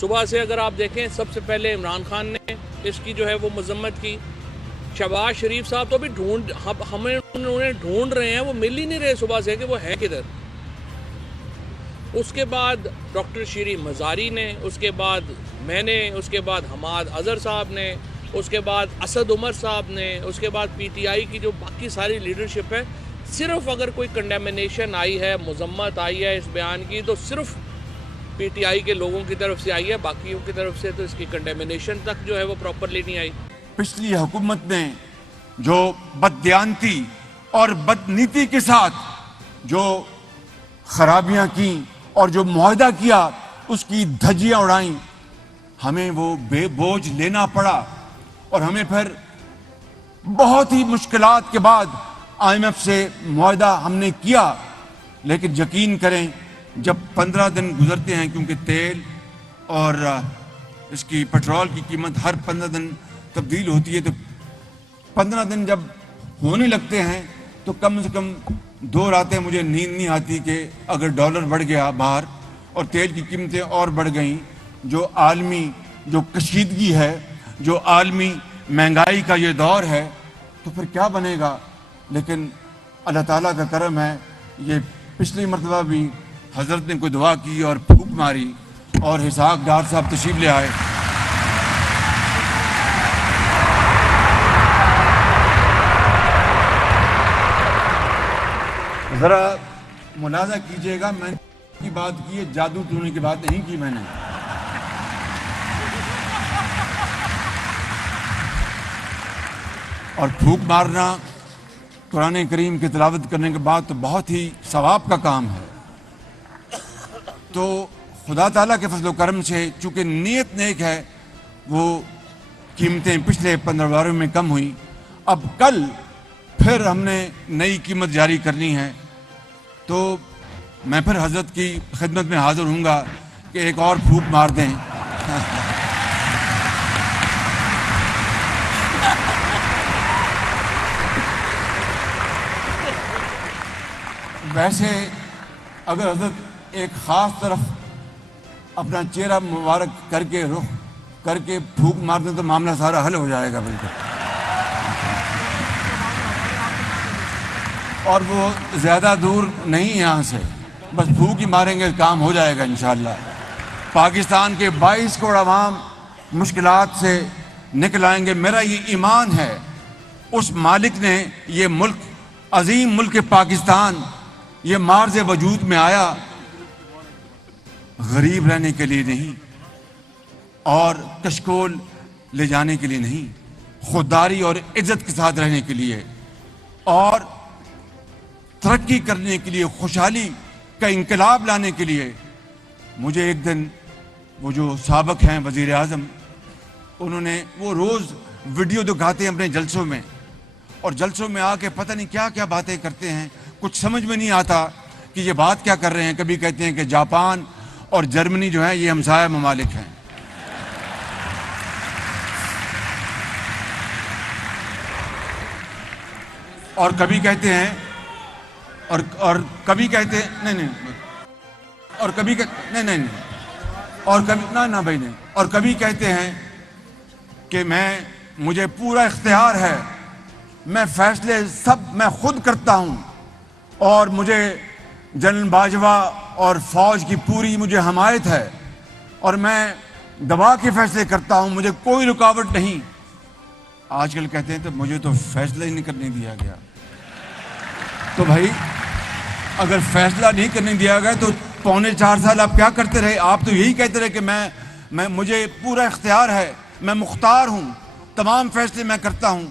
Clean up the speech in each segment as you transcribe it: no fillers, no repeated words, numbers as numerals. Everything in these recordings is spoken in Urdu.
صبح سے اگر آپ دیکھیں سب سے پہلے عمران خان نے اس کی جو ہے وہ مذمت کی. شہباز شریف صاحب تو ابھی ہمیں انہیں ڈھونڈ رہے ہیں, وہ مل ہی نہیں رہے صبح سے کہ وہ ہے کدھر. اس کے بعد ڈاکٹر شیریں مزاری نے, اس کے بعد میں نے, اس کے بعد حماد اظہر صاحب نے, اس کے بعد اسد عمر صاحب نے, اس کے بعد پی ٹی آئی کی جو باقی ساری لیڈرشپ ہے, صرف اگر کوئی کنڈیمنیشن آئی ہے, مذمت آئی ہے اس بیان کی, تو صرف پی ٹی آئی کے لوگوں کی طرف سے آئی ہے, باقیوں کی طرف سے تو اس کی کنڈیمنیشن تک جو ہے وہ پراپرلی نہیں آئی. پچھلی حکومت نے جو بددیانتی اور بدنیتی کے ساتھ جو خرابیاں کی اور جو معاہدہ کیا اس کی دھجیاں اڑائیں, ہمیں وہ بے بوجھ لینا پڑا اور ہمیں پھر بہت ہی مشکلات کے بعد آئی ایم ایف سے معاہدہ ہم نے کیا. لیکن یقین کریں جب 15 دن گزرتے ہیں, کیونکہ تیل اور اس کی پیٹرول کی قیمت ہر 15 دن تبدیل ہوتی ہے, تو 15 دن جب ہونے لگتے ہیں تو کم سے کم 2 راتیں مجھے نیند نہیں آتی کہ اگر ڈالر بڑھ گیا باہر اور تیل کی قیمتیں اور بڑھ گئیں, جو عالمی جو کشیدگی ہے, جو عالمی مہنگائی کا یہ دور ہے, تو پھر کیا بنے گا. لیکن اللہ تعالیٰ کا کرم ہے, یہ پچھلی مرتبہ بھی حضرت نے کوئی دعا کی اور پھونک ماری اور اسحاق ڈار صاحب تشریف لے آئے. ذرا ملاحظہ کیجئے گا, میں نے کی بات کی ہے, جادو ٹونے کی بات نہیں کی میں نے. اور پھونک مارنا قرآن کریم کی تلاوت کرنے کے بعد تو بہت ہی ثواب کا کام ہے. تو خدا تعالیٰ کے فضل و کرم سے چونکہ نیت نیک ہے, وہ قیمتیں پچھلے 15 باروں میں کم ہوئیں. اب کل پھر ہم نے نئی قیمت جاری کرنی ہے, تو میں پھر حضرت کی خدمت میں حاضر ہوں گا کہ ایک اور پھونک مار دیں. ویسے اگر حضرت ایک خاص طرف اپنا چہرہ مبارک کر کے رخ کر کے پھونک مار دیں تو معاملہ سارا حل ہو جائے گا بالکل. اور وہ زیادہ دور نہیں یہاں سے, بس پھونک ہی ماریں گے, کام ہو جائے گا انشاءاللہ. پاکستان کے 22 کروڑ عوام مشکلات سے نکل آئیں گے. میرا یہ ایمان ہے اس مالک نے یہ ملک, عظیم ملک پاکستان, یہ مارز وجود میں آیا غریب رہنے کے لیے نہیں اور کشکول لے جانے کے لیے نہیں, خودداری اور عزت کے ساتھ رہنے کے لیے اور ترقی کرنے کے لیے, خوشحالی کا انقلاب لانے کے لیے. مجھے ایک دن وہ جو سابق ہیں وزیر اعظم, انہوں نے, وہ روز ویڈیو دکھاتے ہیں اپنے جلسوں میں, اور جلسوں میں آ کے پتہ نہیں کیا کیا باتیں کرتے ہیں, کچھ سمجھ میں نہیں آتا کہ یہ بات کیا کر رہے ہیں. کبھی کہتے ہیں کہ جاپان اور جرمنی جو ہے یہ ہمسایہ ممالک ہیں, اور کبھی کہتے ہیں اور کبھی کہتے ہیں نہیں, اور کبھی نہیں, اور کبھی نہ بھائی نہیں, اور کبھی کہتے ہیں کہ مجھے پورا اختیار ہے, میں فیصلے سب میں خود کرتا ہوں, اور مجھے جنرل باجوہ اور فوج کی پوری مجھے حمایت ہے, اور میں دبا کے فیصلے کرتا ہوں, مجھے کوئی رکاوٹ نہیں. آج کل کہتے ہیں تو مجھے تو فیصلہ ہی نہیں کرنے دیا گیا. تو بھائی اگر فیصلہ نہیں کرنے دیا گیا تو 3.25 سال آپ کیا کرتے رہے؟ آپ تو یہی کہتے رہے کہ مجھے پورا اختیار ہے, میں مختار ہوں, تمام فیصلے میں کرتا ہوں.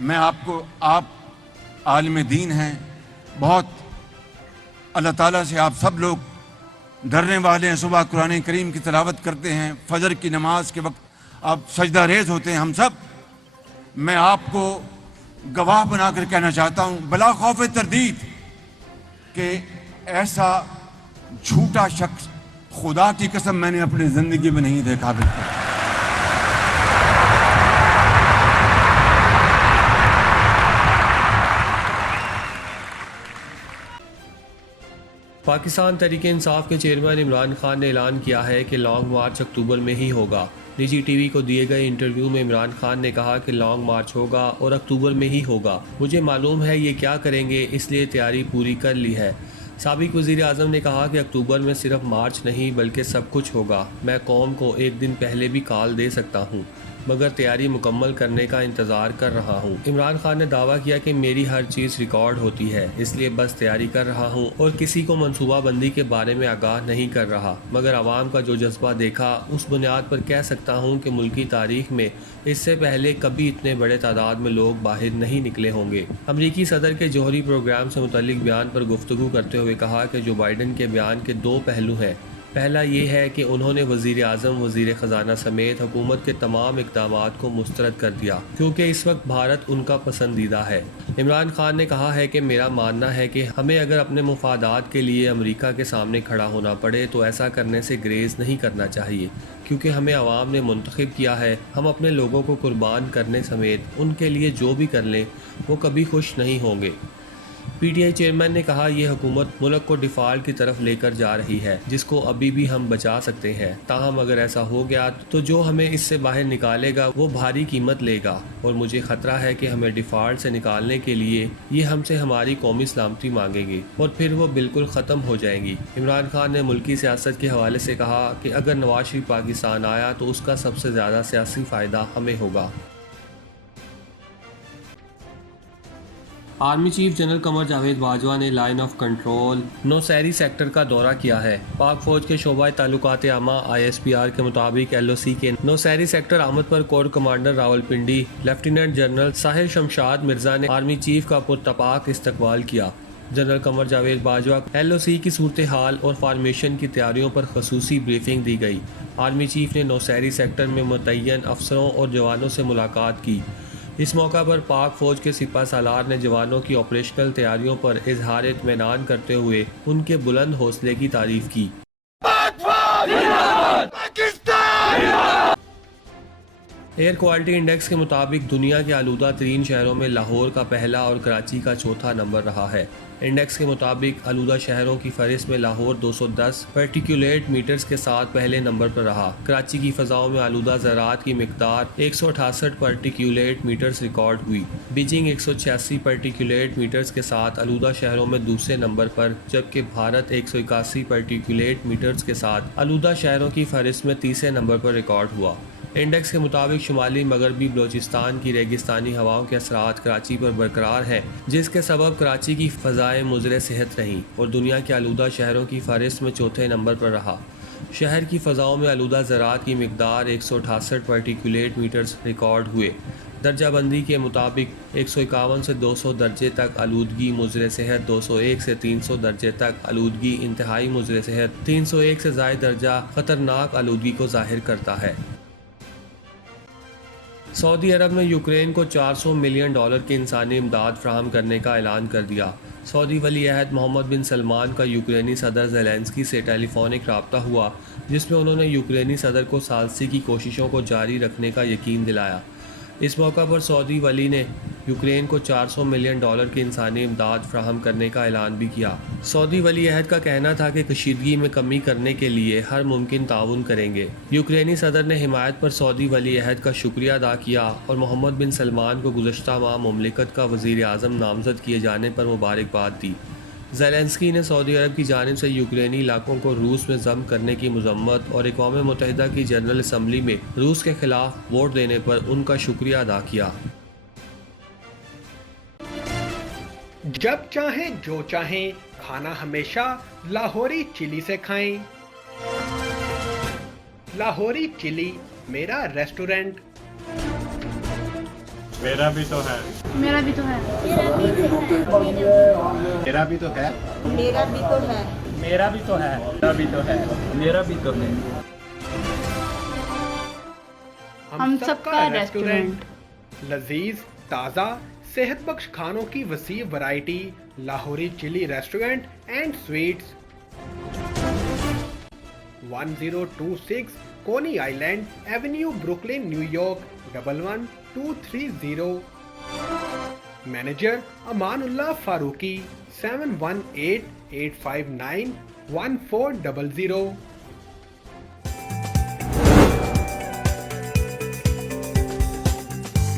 میں آپ عالم دین ہیں, بہت اللہ تعالیٰ سے آپ سب لوگ ڈرنے والے ہیں. صبح قرآن کریم کی تلاوت کرتے ہیں, فجر کی نماز کے وقت آپ سجدہ ریز ہوتے ہیں. ہم سب, میں آپ کو گواہ بنا کر کہنا چاہتا ہوں بلا خوف تردید کہ ایسا جھوٹا شخص خدا کی قسم میں نے اپنی زندگی میں نہیں دیکھا. بالکل پاکستان تحریک انصاف کے چیئرمین عمران خان نے اعلان کیا ہے کہ لانگ مارچ اکتوبر میں ہی ہوگا۔ نجی ٹی وی کو دیے گئے انٹرویو میں عمران خان نے کہا کہ لانگ مارچ ہوگا اور اکتوبر میں ہی ہوگا۔ مجھے معلوم ہے یہ کیا کریں گے، اس لیے تیاری پوری کر لی ہے۔ سابق وزیر اعظم نے کہا کہ اکتوبر میں صرف مارچ نہیں بلکہ سب کچھ ہوگا۔ میں قوم کو ایک دن پہلے بھی کال دے سکتا ہوں، مگر تیاری مکمل کرنے کا انتظار کر رہا ہوں۔ عمران خان نے دعویٰ کیا کہ میری ہر چیز ریکارڈ ہوتی ہے، اس لیے بس تیاری کر رہا ہوں اور کسی کو منصوبہ بندی کے بارے میں آگاہ نہیں کر رہا، مگر عوام کا جو جذبہ دیکھا اس بنیاد پر کہہ سکتا ہوں کہ ملکی تاریخ میں اس سے پہلے کبھی اتنے بڑے تعداد میں لوگ باہر نہیں نکلے ہوں گے۔ امریکی صدر کے جوہری پروگرام سے متعلق بیان پر گفتگو کرتے ہوئے کہا کہ جو بائیڈن کے بیان کے دو پہلو ہیں۔ پہلا یہ ہے کہ انہوں نے وزیر اعظم، وزیر خزانہ سمیت حکومت کے تمام اقدامات کو مسترد کر دیا کیونکہ اس وقت بھارت ان کا پسندیدہ ہے۔ عمران خان نے کہا ہے کہ میرا ماننا ہے کہ ہمیں اگر اپنے مفادات کے لیے امریکہ کے سامنے کھڑا ہونا پڑے تو ایسا کرنے سے گریز نہیں کرنا چاہیے، کیونکہ ہمیں عوام نے منتخب کیا ہے۔ ہم اپنے لوگوں کو قربان کرنے سمیت ان کے لیے جو بھی کر لیں وہ کبھی خوش نہیں ہوں گے۔ پی ٹی آئی چیئرمین نے کہا یہ حکومت ملک کو ڈیفالٹ کی طرف لے کر جا رہی ہے جس کو ابھی بھی ہم بچا سکتے ہیں، تاہم اگر ایسا ہو گیا تو جو ہمیں اس سے باہر نکالے گا وہ بھاری قیمت لے گا، اور مجھے خطرہ ہے کہ ہمیں ڈیفالٹ سے نکالنے کے لیے یہ ہم سے ہماری قومی سلامتی مانگیں گے اور پھر وہ بالکل ختم ہو جائیں گی۔ عمران خان نے ملکی سیاست کے حوالے سے کہا کہ اگر نواز شریف پاکستان آیا تو اس کا سب سے زیادہ سیاسی فائدہ ہمیں ہوگا۔ Army chief general Qamar Javed Bajwa نے لائن آف کنٹرول نوسیری سیکٹر کا دورہ کیا ہے۔ پاک فوج کے شعبہ تعلقات عامہ ISPR کے مطابق LOC کے نوسیری سیکٹر آمد پر corps commander Rawalpindi lieutenant general Sahil Shamshad Mirza نے آرمی چیف کا پرتپاک استقبال کیا۔ جنرل قمر جاوید باجوہ LOC کی صورتحال اور فارمیشن کی تیاریوں پر خصوصی بریفنگ دی گئی۔ آرمی چیف نے نوسیری سیکٹر میں متعین افسروں اور جوانوں سے ملاقات کی۔ اس موقع پر پاک فوج کے سپہ سالار نے جوانوں کی آپریشنل تیاریوں پر اظہار اطمینان کرتے ہوئے ان کے بلند حوصلے کی تعریف کی۔ ایئر کوالٹی انڈیکس کے مطابق دنیا کے آلودہ ترین شہروں میں لاہور کا پہلا اور کراچی کا چوتھا نمبر رہا ہے۔ انڈیکس کے مطابق آلودہ شہروں کی فہرست میں لاہور 210 پارٹیکولیٹ میٹرز کے ساتھ پہلے نمبر پر رہا۔ کراچی کی فضاؤں میں آلودہ ذرات کی مقدار 168 پارٹیکولیٹ میٹرز ریکارڈ ہوئی۔ بیجنگ 186 پارٹیکولیٹ میٹرز کے ساتھ آلودہ شہروں میں دوسرے نمبر پر، جبکہ بھارت 181 پارٹیکولیٹ میٹرز کے ساتھ آلودہ شہروں کی فہرست میں تیسرے نمبر پر ریکارڈ ہوا۔ انڈیکس کے مطابق شمالی مغربی بلوچستان کی ریگستانی ہواؤں کے اثرات کراچی پر برقرار ہیں، جس کے سبب کراچی کی فضائیں مضر صحت رہیں اور دنیا کے آلودہ شہروں کی فہرست میں چوتھے نمبر پر رہا۔ شہر کی فضاؤں میں آلودہ ذرات کی مقدار 168 پارٹیکولیٹ میٹرز ریکارڈ ہوئے۔ درجہ بندی کے مطابق 151 سے 200 درجے تک آلودگی مضر صحت، 201 سے 300 درجے تک آلودگی انتہائی مضر صحت، 301 سے زائد درجہ خطرناک آلودگی کو ظاہر کرتا ہے۔ سعودی عرب نے یوکرین کو $400 ملین کی انسانی امداد فراہم کرنے کا اعلان کر دیا۔ سعودی ولی عہد محمد بن سلمان کا یوکرینی صدر زیلنسکی سے ٹیلی فونک رابطہ ہوا، جس میں انہوں نے یوکرینی صدر کو ثالثی کی کوششوں کو جاری رکھنے کا یقین دلایا۔ اس موقع پر سعودی ولی نے یوکرین کو $400 ملین کی انسانی امداد فراہم کرنے کا اعلان بھی کیا۔ سعودی ولی عہد کا کہنا تھا کہ کشیدگی میں کمی کرنے کے لیے ہر ممکن تعاون کریں گے۔ یوکرینی صدر نے حمایت پر سعودی ولی عہد کا شکریہ ادا کیا اور محمد بن سلمان کو گزشتہ ماہ مملکت کا وزیر اعظم نامزد کیے جانے پر مبارکباد دی۔ زیلنسکی نے سعودی عرب کی جانب سے یوکرینی علاقوں کو روس میں ضم کرنے کی مذمت اور اقوام متحدہ کی جنرل اسمبلی میں روس کے خلاف ووٹ دینے پر ان کا شکریہ ادا کیا۔ جب چاہیں جو چاہیں کھانا ہمیشہ لاہوری چلی سے کھائیں۔ لاہوری چلی میرا ریسٹورنٹ۔ میرا بھی تو ہے، میرا بھی تو ہے، میرا بھی تو ہے، میرا بھی تو ہے، میرا بھی تو ہے، میرا بھی تو ہے، میرا بھی تو ہے۔ ہم سب کا ریسٹورنٹ۔ لذیذ، تازہ، صحت بخش کھانوں کی وسیع ورائٹی، لاہوری چلی restaurant and sweets, 1026 Coney Island Avenue, Brooklyn, New York 11230۔ Manager Amanullah Farooqui 718 8591400।